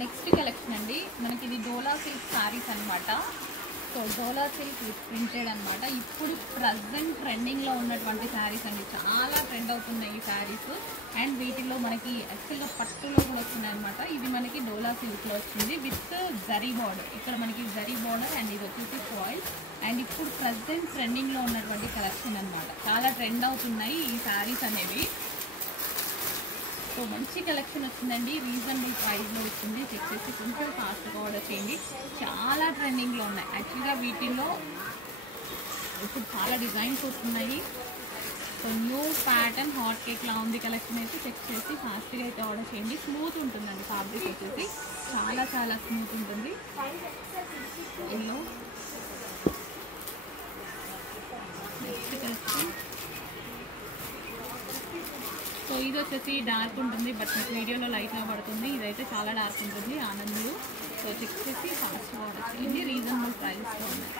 Next collection అండి, మనకి ఇది డోలా సిల్క్ శారీస్ అనమాట. So dola silk with printed అనమాట. ఇప్పుడు ప్రజెంట్ ట్రెండింగ్లో ఉన్నటువంటి శారీస్ అండి, చాలా ట్రెండ్ అవుతున్నాయి ఈ శారీస్. అండ్ వీటిలో మనకి యాక్చువల్గా పట్టులో కూడా వస్తున్నాయి అనమాట. ఇది మనకి డోలా సిల్క్లో వచ్చింది విత్ జరీ బార్డర్. ఇక్కడ మనకి జరీ బార్డర్ అండ్ ఇది వచ్చేసి ఫాయిల్. అండ్ ఇప్పుడు ప్రజెంట్ ట్రెండింగ్లో ఉన్నటువంటి కలెక్షన్ అనమాట. చాలా ట్రెండ్ అవుతున్నాయి ఈ శారీస్ అనేవి. సో మంచి కలెక్షన్ వచ్చిందండి, రీజనబుల్ ప్రైస్లో వచ్చింది. చెక్ చేసి కొంచెం ఫాస్ట్గా ఆర్డర్ చేయండి. చాలా ట్రెండింగ్లో ఉన్నాయి యాక్చువల్గా. వీటిల్లో ఇప్పుడు చాలా డిజైన్స్ వస్తున్నాయి. సో న్యూ ప్యాటర్న్ హాట్ కేక్లా ఉంది కలెక్షన్ అయితే. చెక్ చేసి ఫాస్ట్గా అయితే ఆర్డర్ చేయండి. స్మూత్ ఉంటుందండి ఫ్యాబ్రిక్ వచ్చేసి, చాలా చాలా స్మూత్ ఉంటుంది. Yellow next collection. సో ఇది వచ్చేసి డార్క్ ఉంటుంది, బట్ మీకు వీడియోలో లైట్గా పడుతుంది. ఇదైతే చాలా డార్క్ ఉంటుంది, ఆనందులు. సో చెక్ చేసి ఫాస్ట్గా ఆర్డర్ చేయండి, రీజనబుల్ ప్రైస్లో ఉన్నాయి.